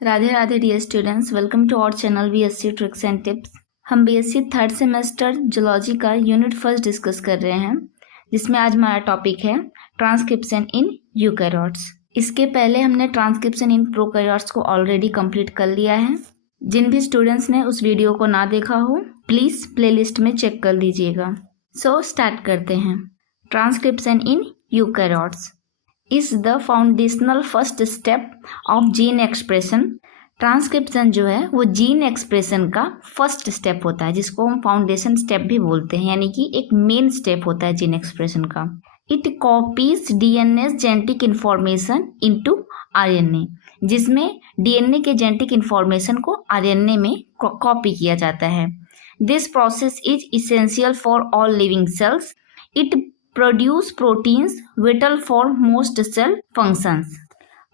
Radhe Radhe dear students, welcome to our channel BSc tricks and tips. हम BSc third semester zoology का unit first discuss कर रहे हैं, जिसमें आज हमारा टॉपिक है ट्रांसक्रिप्शन इन यूकैरियोट्स। इसके पहले हमने ट्रांसक्रिप्शन इन प्रोकैरियोट्स को ऑलरेडी कंप्लीट कर लिया है। जिन भी स्टूडेंट्स ने उस वीडियो को ना देखा हो, प्लीज़ प्लेलिस्ट में चेक कर लीजिएगा। सो स्टार्ट करते हैं। Transcription in eukaryotes is the foundational first step of gene expression. Transcription जो है वो जीन एक्सप्रेशन का फर्स्ट स्टेप होता है, जिसको हम फाउंडेशन स्टेप भी बोलते हैं, यानी कि एक मेन स्टेप होता है जीन एक्सप्रेशन का। It copies DNA genetic information into RNA, जिसमें डीएनए के जेनेटिक इंफॉर्मेशन को आरएनए में कॉपी किया जाता है। This process is essential for all living cells. It produce proteins vital for most cell functions.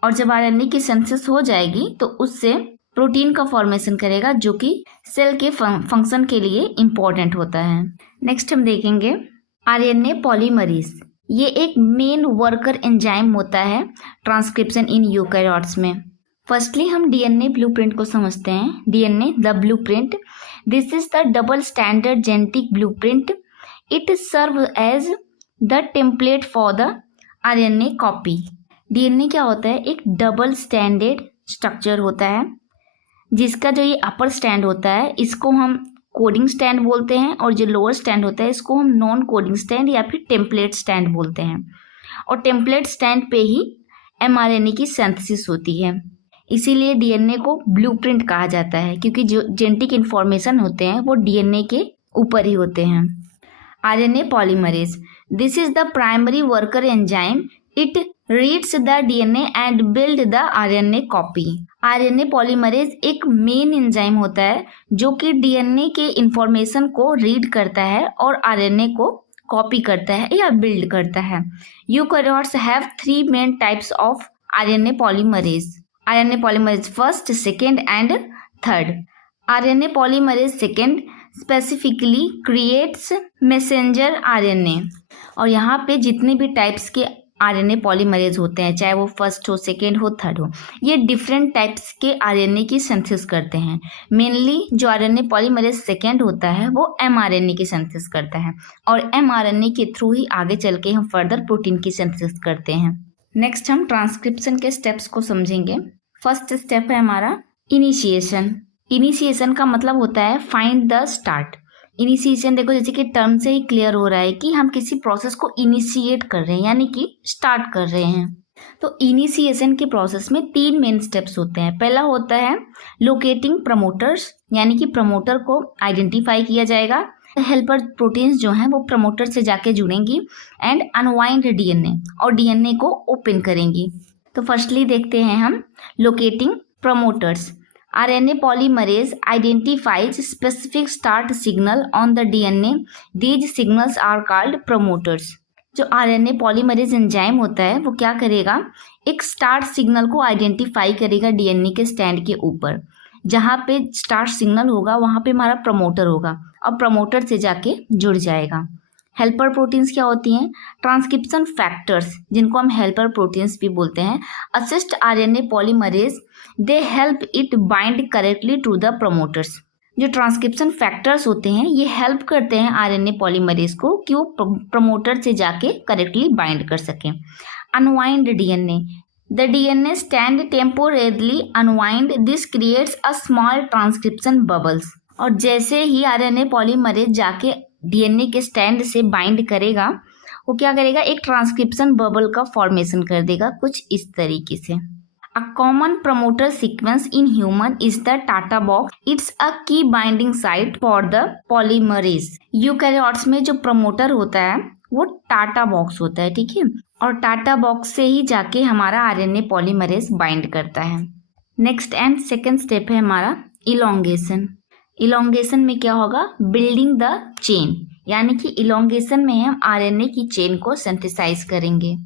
और जब आरएनए की सिंथेसिस हो जाएगी तो उससे प्रोटीन का फॉर्मेशन करेगा, जो कि सेल के फंक्शन के लिए इम्पॉर्टेंट होता है। नेक्स्ट हम देखेंगे आरएनए पॉलीमरेज। ये एक मेन वर्कर एंजाइम होता है ट्रांसक्रिप्शन इन यूकैरियोट्स में। फर्स्टली हम डीएनए ब्लूप्रिंट को समझते हैं। DNA the blueprint, this is the double standard genetic blueprint. It serve as the template for the RNA copy. DNA क्या होता है? एक डबल स्टैंडर्ड स्ट्रक्चर होता है, जिसका जो ये अपर स्टैंड होता है इसको हम कोडिंग स्टैंड बोलते हैं, और जो लोअर स्टैंड होता है इसको हम नॉन कोडिंग स्टैंड या फिर टेम्पलेट स्टैंड बोलते हैं। और टेम्पलेट स्टैंड पे ही एमआरएनए की सिंथेसिस होती है। इसीलिए डीएनए को ब्लूप्रिंट कहा जाता है, क्योंकि जो जेनेटिक इन्फॉर्मेशन होते हैं वो डीएनए के ऊपर ही होते हैं। RNA polymerase, this is the primary worker enzyme. It reads the DNA and build the RNA copy. RNA polymerase एक मेन एंजाइम होता है जो कि डीएनए के इंफॉर्मेशन को रीड करता है और आरएनए को कॉपी करता है या बिल्ड करता है। Eukaryotes have 3 main types of RNA polymerase. RNA polymerase first, second and third. RNA polymerase second specifically creates messenger RNA. और यहाँ पे जितने भी टाइप्स के आरएनए पॉलीमरेज होते हैं, चाहे वो फर्स्ट हो, सेकेंड हो, थर्ड हो, ये डिफरेंट टाइप्स के आरएनए की सिंथेसिस करते हैं। मेनली जो आरएनए पॉलीमरेज सेकेंड होता है वो एमआरएनए की सिंथेसिस करता है, और एमआरएनए के थ्रू ही आगे चल के हम फर्दर प्रोटीन की सिंथेसिस करते हैं। नेक्स्ट हम ट्रांसक्रिप्शन के स्टेप्स को समझेंगे। फर्स्ट स्टेप है हमारा इनिशिएशन। इनिशिएशन का मतलब होता है फाइंड द स्टार्ट। इनिशिएशन देखो, जैसे कि टर्म से ही क्लियर हो रहा है कि हम किसी प्रोसेस को इनिशिएट कर रहे हैं, यानी कि स्टार्ट कर रहे हैं। तो इनिशिएशन के प्रोसेस में 3 मेन स्टेप्स होते हैं। पहला होता है लोकेटिंग प्रमोटर्स, यानी कि प्रमोटर को आइडेंटिफाई किया जाएगा। हेल्पर प्रोटीन्स जो हैं वो प्रमोटर से जाके जुड़ेंगी एंड अनवाइंड डीएनए, और डीएनए को ओपन करेंगी। तो फर्स्टली देखते हैं हम locating promoters. RNA polymerase identifies specific start signal on the DNA. These signals are called promoters. जो RNA polymerase एंजाइम होता है वो क्या करेगा? एक स्टार्ट सिग्नल को आइडेंटिफाई करेगा डीएनए के स्टैंड के ऊपर। जहाँ पे स्टार्ट सिग्नल होगा वहाँ पे हमारा प्रमोटर होगा, और प्रमोटर से जाके जुड़ जाएगा। हेल्पर प्रोटीन्स क्या होती हैं? ट्रांसक्रिप्शन फैक्टर्स, जिनको हम हेल्पर प्रोटीन्स भी बोलते हैं, assist RNA polymerase. They help it bind correctly to the promoters. जो ट्रांसक्रिप्शन फैक्टर्स होते हैं ये हेल्प करते हैं आरएनए पॉलीमरेज को कि वो प्रमोटर से जाके करेक्टली बाइंड कर सकें। Unwind DNA, the DNA strand temporarily unwind, this creates a small transcription bubbles. और जैसे ही आरएनए पॉलीमरेज जाके डीएनए के स्टैंड से बाइंड करेगा, वो क्या करेगा? एक ट्रांसक्रिप्शन बबल का फॉर्मेशन कर देगा, कुछ इस तरीके से। A common promoter sequence in human is the Tata box. It's a key binding site for the polymerase. Eukaryotes में जो प्रमोटर होता है वो टाटा बॉक्स होता है, ठीक है, और टाटा बॉक्स से ही जाके हमारा आरएनए पॉलीमरेज बाइंड करता है। नेक्स्ट एंड सेकेंड स्टेप है हमारा इलोंगेशन। इलोंगेशन में क्या होगा? बिल्डिंग द चेन, यानी कि इलोंगेशन में हम आरएनए की चेन को सिंथेसाइज करेंगे।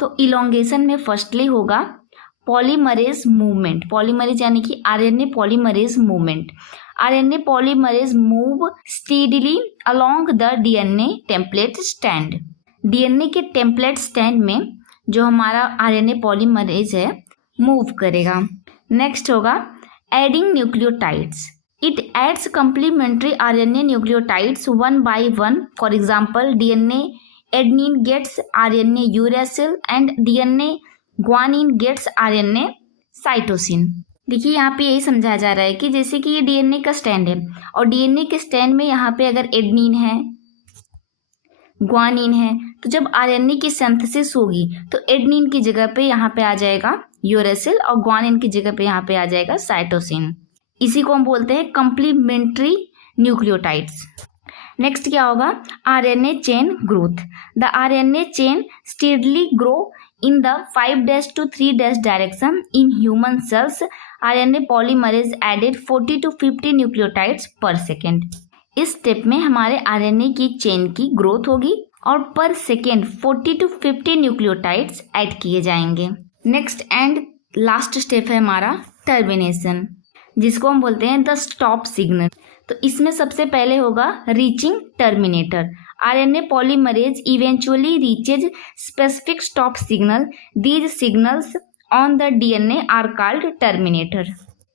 तो इलोंगेशन में फर्स्टली होगा पॉलीमरेज मूवमेंट। पॉलीमरेज यानी कि RNA polymerase movement. RNA polymerase move steadily along the DNA template strand. DNA के टेम्पलेट स्टैंड में जो हमारा आरएनए पॉलीमरेज है मूव करेगा। नेक्स्ट होगा adding nucleotides. It adds complementary RNA nucleotides one by one. For example DNA adenine gets RNA uracil and DNA guanine gets RNA cytosine. देखिए यहाँ पे यही समझाया जा रहा है कि जैसे कि ये डीएनए का स्टैंड है और डीएनए के स्टैंड में यहाँ पे अगर एडनिन है, ग्वानिन है, तो जब आरएनए की सिंथेसिस होगी तो एडनिन की जगह पे यहाँ पे आ जाएगा यूरेसिल और ग्वानिन की जगह पे यहाँ पे आ जाएगा साइटोसिन। इसी को हम बोलते हैं कंप्लीमेंट्री न्यूक्लियोटाइड्स। नेक्स्ट क्या होगा, RNA chain growth. The RNA chain steadily grow in the 5' to 3' direction in human cells. RNA polymerase added 40 to 50 nucleotides per second. इस स्टेप में हमारे RNA की चेन की ग्रोथ होगी और पर सेकेंड 40 to 50 न्यूक्लियोटाइड्स ऐड किए जाएंगे। नेक्स्ट एंड लास्ट स्टेप है हमारा टर्मिनेशन, जिसको हम बोलते हैं द स्टॉप सिग्नल। तो इसमें सबसे पहले होगा reaching terminator. RNA polymerase eventually reaches specific stop signal. These signals on the DNA are called terminator.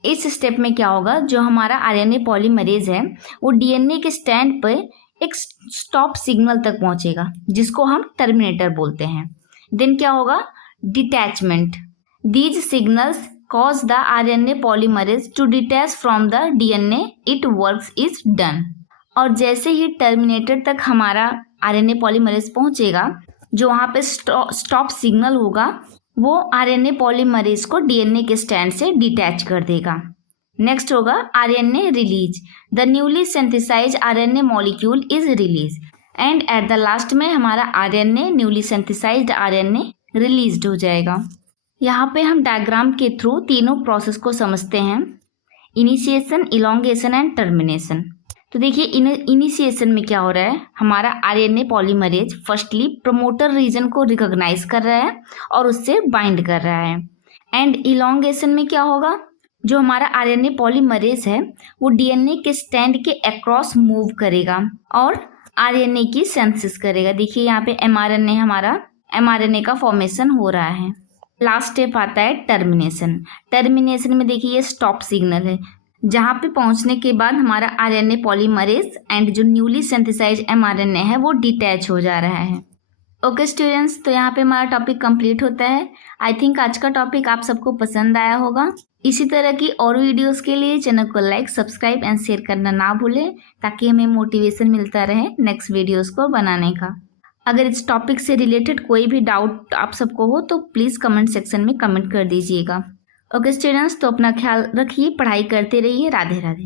इस स्टेप में क्या होगा, जो हमारा RNA polymerase है वो DNA के स्टैंड पे एक स्टॉप सिग्नल तक पहुंचेगा, जिसको हम टर्मिनेटर बोलते हैं। देन क्या होगा, detachment. These signals cause the RNA polymerase to detach from the DNA. It works is done. और जैसे ही टर्मिनेटर तक हमारा आरएनए पॉलीमरेज पहुंचेगा, जो वहाँ पे स्टॉप सिग्नल होगा वो आरएनए पॉलीमरेज को डीएनए के स्टैंड से डिटैच कर देगा। नेक्स्ट होगा RNA release. The newly synthesized RNA molecule is release and at the last में हमारा RNA newly synthesized RNA released हो जाएगा। यहाँ पे हम डायग्राम के थ्रू तीनों प्रोसेस को समझते हैं, इनिशिएशन, इलोंगेशन एंड टर्मिनेशन। तो देखिए इनिशिएशन में क्या हो रहा है, हमारा RNA polymerase firstly promoter region को रिकॉग्नाइज कर रहा है और उससे बाइंड कर रहा है। एंड इलोंगेशन में क्या होगा, जो हमारा आरएनए पॉलीमरेज है वो डीएनए के स्टैंड के अक्रॉस मूव करेगा और आरएनए की सिंथेसिस करेगा। देखिए यहाँ पे एमआरएनए, हमारा एमआरएनए का फॉर्मेशन हो रहा है। लास्ट स्टेप आता है टर्मिनेशन। टर्मिनेशन में देखिए ये स्टॉप सिग्नल है, जहाँ पे पहुंचने के बाद हमारा आरएनए पॉलीमरेज एंड जो न्यूली सिंथेसाइज्ड एमआरएनए है वो डिटैच हो जा रहा है। ओके स्टूडेंट्स, तो यहाँ पे हमारा टॉपिक कंप्लीट होता है। आई थिंक आज का टॉपिक आप सबको पसंद आया होगा। इसी तरह की और वीडियोस के लिए चैनल को लाइक, सब्सक्राइब एंड शेयर करना ना भूलें, ताकि हमें मोटिवेशन मिलता रहे नेक्स्ट वीडियोस को बनाने का। अगर इस टॉपिक से रिलेटेड कोई भी डाउट आप सबको हो तो प्लीज़ कमेंट सेक्शन में कमेंट कर दीजिएगा। ओके स्टूडेंट्स, तो अपना ख्याल रखिए, पढ़ाई करते रहिए। राधे राधे।